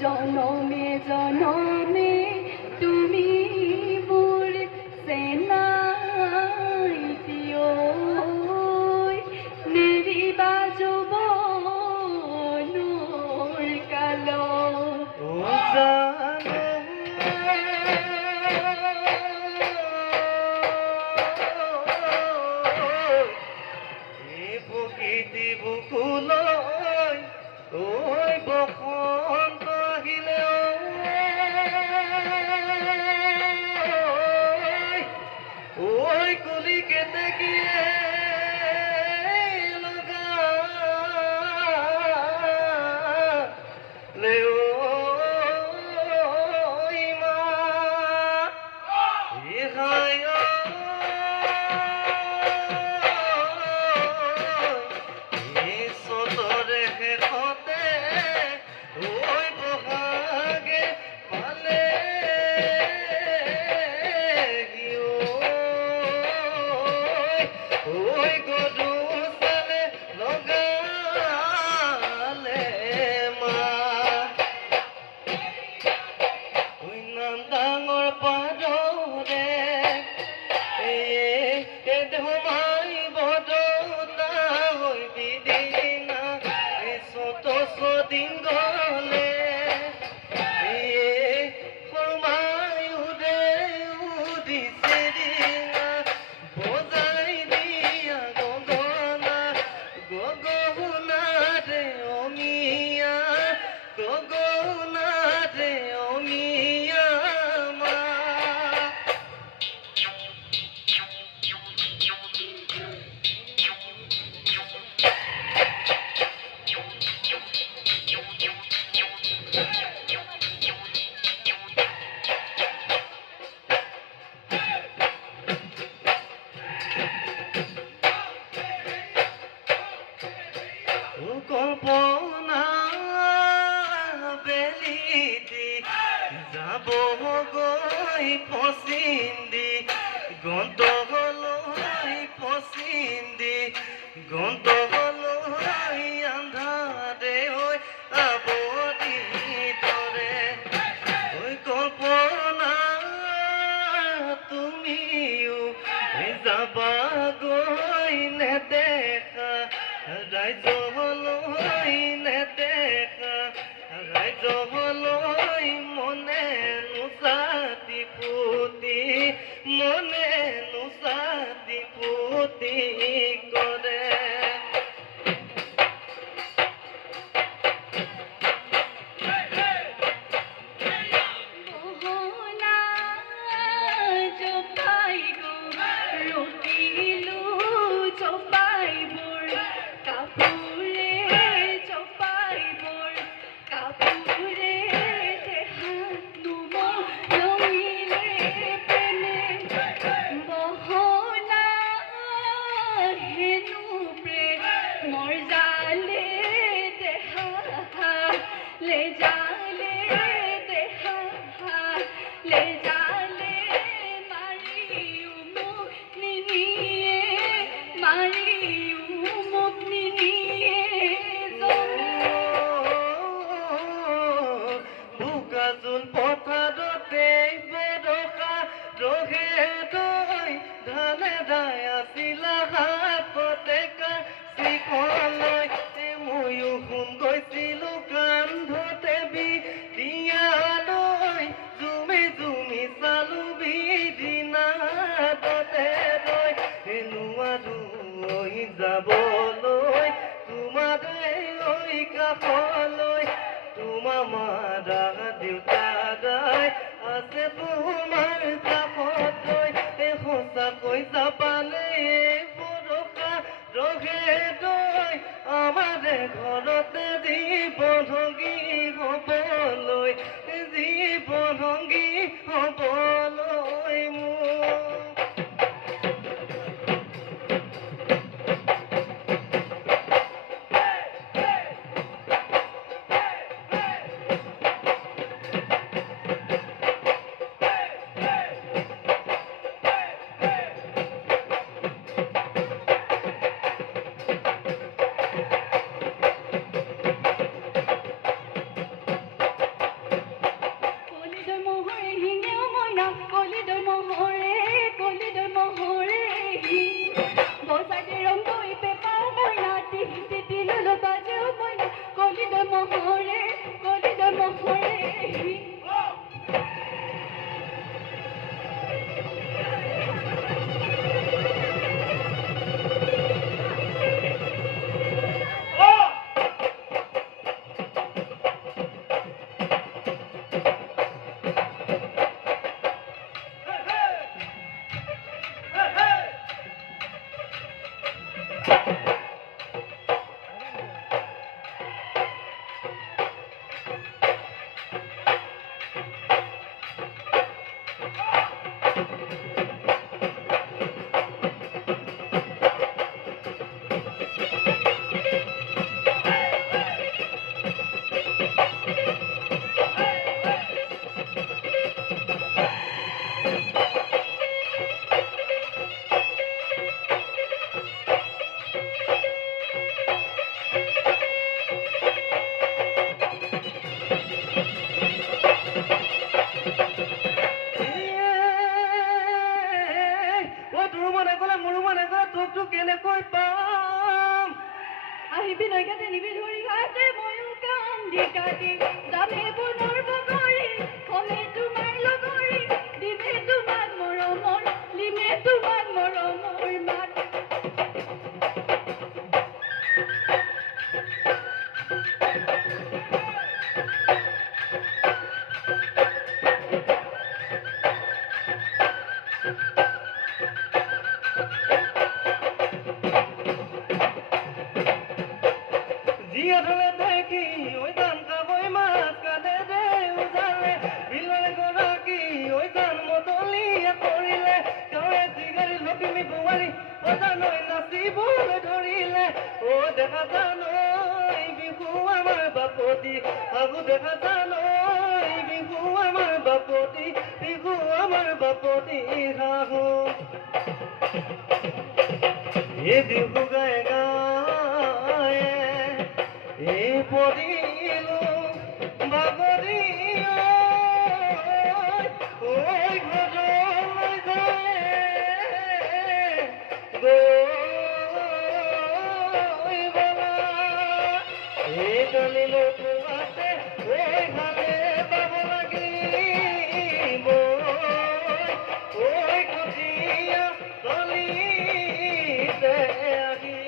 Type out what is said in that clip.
জনমে জনমে তুমি মোৰ চেনাইতি ঐ নেৰিবা যৌৱনৰ কাল প্রকৃতি বুকুলৈ ঐ বসন্ত আহিলে ঐ কলি কেতেকীয়ে লগালে ঐ মা ইহাই সতরে শেষতে ঐ বহাগে পালে ঐ গৰু চালে লগালে মা ইমান ডাঙৰ পাদৰে ধমাই বদতা হৈ বিদিনা দিন গলে সমাই উদে উদিছে দিনা বজাই দিয়া গগনা গগনা ৰে অমিয়া গগনা ৰে অমিয়া মা কল্পনা বেলিতি যাব গৈ পচিন্দি গন্তলৈ পচিন্দি গন্তলৈ আন্ধাৰে হৈ আৱৰি ধৰে ঐ কল্পনা তুমিও যাবা গৈ নেদেখা ৰাইজলৈ নেদেখা ৰাইজলৈ মনে নুচাতি ফুটি মনে নুচাতি ফুটি কৰে পথাৰতে বৰষা ৰহে দৈ ধানে দাই আছিলা হাততে চিখলৈ ময়ো সোম গৈছিলো কান্ধতে বিয়ালৈ জুমি জুমি চালো বিদিনা ততে ৰৈ নোৱাৰো যাবলৈ তোমাৰে ঐ কাষলৈ তোমাৰ মাৰা দেউতা গাই আছে তোমাৰ কাষলৈ সঁচাকৈ যাবালে বৰষা ৰহে দৈ আমাৰে ঘৰতে জীৱনসংগী হ'বলৈ জীৱনসংগী হ'বলৈ মোৰ পাম আহিবি নৈ কাটি নিবি ধৰি ঘাটে ময়ো কান্দি কাটি যামে পুনৰ বগৰী হমে তোমাৰ লগৰী দিমে তোমাক মৰমৰ লিমে তোমাক মৰমৰ মাত জিয়া ধরে দেখি ওই ধান খাবই মাছ কাঁদে দে উজালে বিলের গরাকি ওই ধান মতলিয়া করিলে গাঁৱে জিগাৰি লক্ষ্মী বুৱাৰী ও জানৈ নাচিবলৈ ধৰিলে ও দেখা জানৈ বিহু আমাৰ বাপতি আগু দেখা জানৈ বিহু আমাৰ বাপতি বিহু আমাৰ বাপতি হাহু এই বিহু গায় গায় এই পদিলো বাগৰি ওই ঘৰলৈ যায় গৈ বলা এই দলিলো তোমাতে ওই হাতে পাব লাগিব ওই কঠীয়া তলিতে আহি